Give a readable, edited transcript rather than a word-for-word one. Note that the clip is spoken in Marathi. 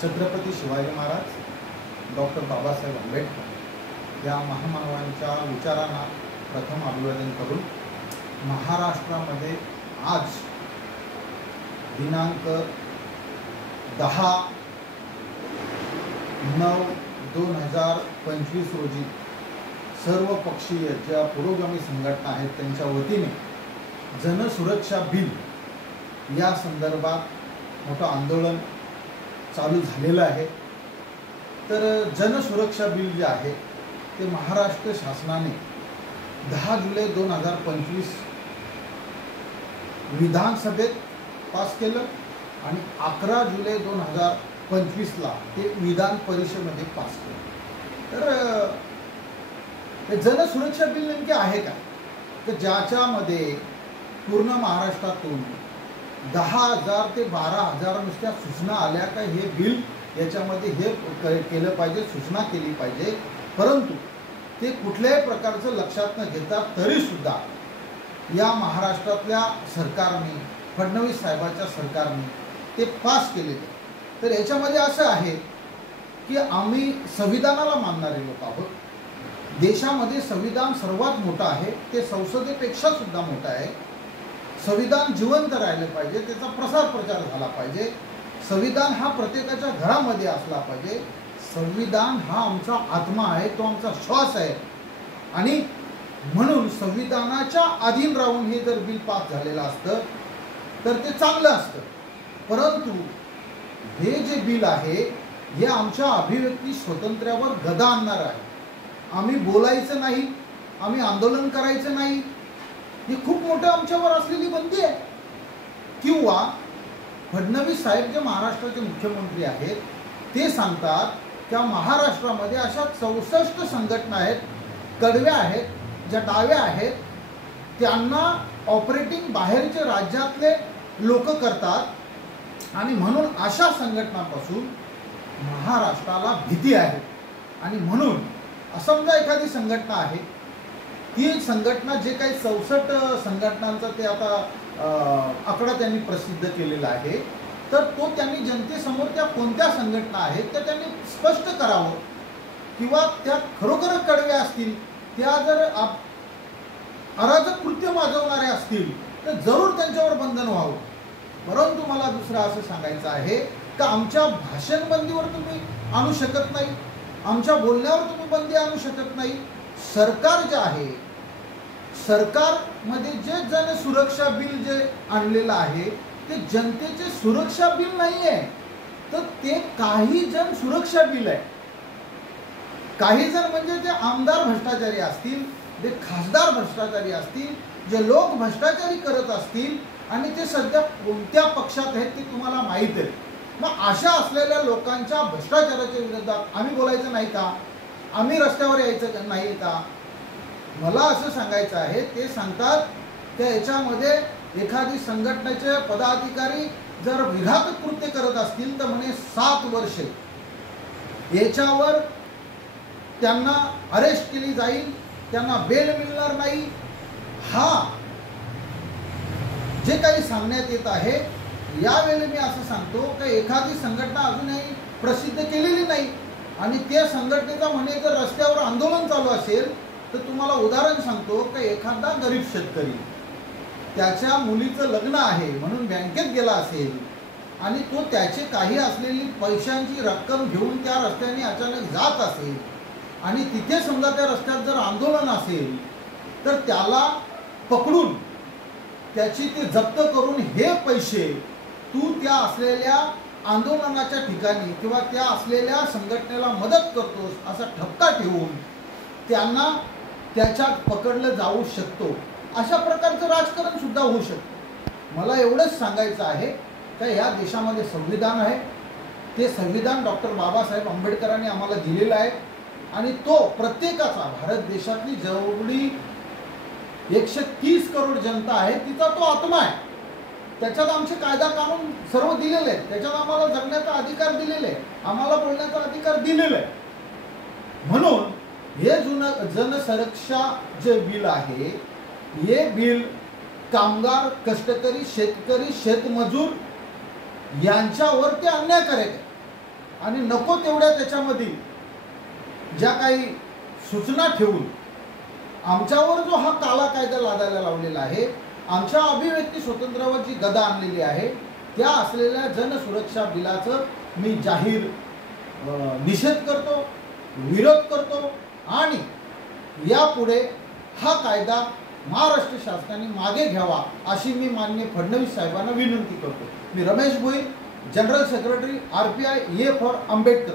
छत्रपती शिवाजी महाराज, डॉक्टर बाबासाहेब आंबेडकर या महामानवांच्या विचारांना प्रथम अभिवादन करून महाराष्ट्रामध्ये आज दिनांक 10/9/2025 रोजी सर्व पक्षीय ज्या पुरोगामी संघटना आहेत त्यांच्या वतीने जनसुरक्षा बिल या संदर्भात मोठं आंदोलन चालू झालेलं आहे। तर जनसुरक्षा बिल जे आहे ते महाराष्ट्र शासनाने 10 जुलै 2025 विधानसभेत पास केलं आणि 11 जुलै 2025ला ते विधान परिषदेमध्ये पास केलं। तर हे जनसुरक्षा बिल नेमके आहे काय, तर ज्याच्यामध्ये पूर्ण महाराष्ट्रातून 10,000 ते 12,000 नुसत्या सूचना आल्या का हे बिल याच्यामध्ये हे केलं पाहिजे, सूचना केली पाहिजे, परंतु ते कुठल्याही प्रकारचं लक्षात न घेता तरीसुद्धा या महाराष्ट्रातल्या सरकारने, फडणवीस साहेबांच्या सरकारने ते पास केले। तर याच्यामध्ये असं आहे की आम्ही संविधानाला मानणारे लोक आहोत। देशामध्ये संविधान सर्वात मोठं आहे, ते संसदेपेक्षा सुद्धा मोठं आहे। संविधान जिवंत राहिले पाहिजे, त्याचा प्रसार प्रचार झाला पाहिजे। संविधान हा प्रत्येकाच्या घरामध्ये असला पाहिजे। संविधान हा आमचा आत्मा आहे, तो आमचा श्वास आहे आणि म्हणून संविधानाच्या अधीन राहून हे जर बिल पास झालेलं असतं तर ते चांगलं असतं। परंतु हे जे बिल आहे हे आमच्या अभिव्यक्ती स्वातंत्र्यावर गदा आणणार आहे। आम्ही बोलायचं नाही, आम्ही आंदोलन करायचं नाही, ही खूप मोठं आमच्यावर असलेली बंदी आहे। किंवा फडणवीस साहेब जे महाराष्ट्राचे मुख्यमंत्री आहेत ते सांगतात की महाराष्ट्रामध्ये अशा 64 संघटना आहेत, कडव्या आहेत, ज्या डाव्या आहेत, त्यांना ऑपरेटिंग बाहेरचे राज्यातले लोक करतात आणि म्हणून अशा संघटनांपासून महाराष्ट्राला भीती आहे। आणि म्हणून समजा एखादी संघटना आहे, ती संघटना जे काही 64 संघटनांचा ते आता आकडा त्यांनी प्रसिद्ध केलेला आहे, तर तो त्यांनी जनतेसमोर त्या कोणत्या संघटना आहेत त्या त्यांनी स्पष्ट करावं। किंवा त्या खरोखर कडव्या असतील, त्या जर अराजक कृत्य माजवणारे असतील तर जरूर त्यांच्यावर बंधन व्हावं। परंतु मला दुसरं असं सांगायचं आहे की आमच्या भाषणबंदीवर तुम्ही आणू शकत नाही, आमच्या बोलण्यावर तुम्ही बंदी आणू शकत नाही। सरकार जे आहे, सरकारमध्ये जे जनसुरक्षा बिल जे आणलेलं आहे ते जनतेचे सुरक्षा बिल नाही आहे, तर ते काही जन सुरक्षा बिल आहे। काही जण म्हणजे जे आमदार भ्रष्टाचारी असतील, जे खासदार भ्रष्टाचारी असतील, जे लोक भ्रष्टाचारी करत असतील आणि ते सध्या कोणत्या पक्षात आहेत ते तुम्हाला माहीत आहे। मग अशा असलेल्या लोकांच्या भ्रष्टाचाराच्या विरोधात आम्ही बोलायचं नाही का, आम्ही रस्त्यावर यायचं नाही का? मला असं सांगायचं आहे, ते सांगतात की याच्यामध्ये एखादी संघटनेचे पदाधिकारी जर विघातक कृत्य करत असतील तर म्हणे 7 वर्षे याच्यावर त्यांना अरेस्ट केली जाईल, त्यांना बेल मिळणार नाही। हा जे काही सांगण्यात येत आहे, यावेळी मी असं सांगतो की एखादी संघटना अजूनही प्रसिद्ध केलेली नाही आणि त्या संघटनेचा म्हणे जर रस्त्यावर आंदोलन चालू असेल तर तुम्हाला उदाहरण सांगतो की एखादा गरीब शेतकरी त्याच्या मुलीचं लग्न आहे म्हणून बँकेत गेला असेल आणि तो त्याचे काही असलेली पैशांची रक्कम घेऊन त्या रस्त्याने अचानक जात असेल आणि तिथे समजा त्या रस्त्यात जर आंदोलन असेल तर त्याला पकडून त्याची ते जप्त करून हे पैसे तू त्या असलेल्या आंदोलनाच्या ठिकाणी किंवा त्या असलेल्या संघटनेला मदत करतोस असा ठपका ठेवून त्यांना त्याच्यात पकडलं जाऊ शकतो। अशा प्रकारचं राजकारण सुद्धा होऊ शकतं। मला एवढंच सांगायचं आहे की या देशामध्ये संविधान आहे, ते संविधान डॉक्टर बाबासाहेब आंबेडकरांनी आम्हाला दिलेलं आहे आणि तो प्रत्येकाचा, भारत देशातली जेवढी 130 करोड जनता आहे तिचा तो आत्मा आहे। त्याच्यात आमचे कायदा कानून सर्व दिलेले आहेत, त्याच्यात आम्हाला जगण्याचा अधिकार दिलेला आहे, आम्हाला बोलण्याचा अधिकार दिलेला आहे। म्हणून हे जनसुरक्षा जे बिल आहे, हे बिल कामगार, कष्टकरी, शेतकरी, शेतमजूर यांच्यावर ते अन्यायकारक आहे। आणि नको तेवढ्या त्याच्यामध्ये ज्या काही सूचना ठेवून आमच्यावर जो हा काला कायदा लादायला लावलेला आहे, आमच्या अभिव्यक्ती स्वातंत्र्यावर जी गदा आणलेली आहे, त्या असलेल्या जनसुरक्षा बिलाचं मी जाहीर निषेध करतो, विरोध करतो आणि यापुढे हा कायदा महाराष्ट्र शासनाने मागे घ्यावा अशी मी माननीय फडणवीस साहेबांना विनंती करतो. मी Ramesh Bhoir, general secretary RPI A for Ambedkar.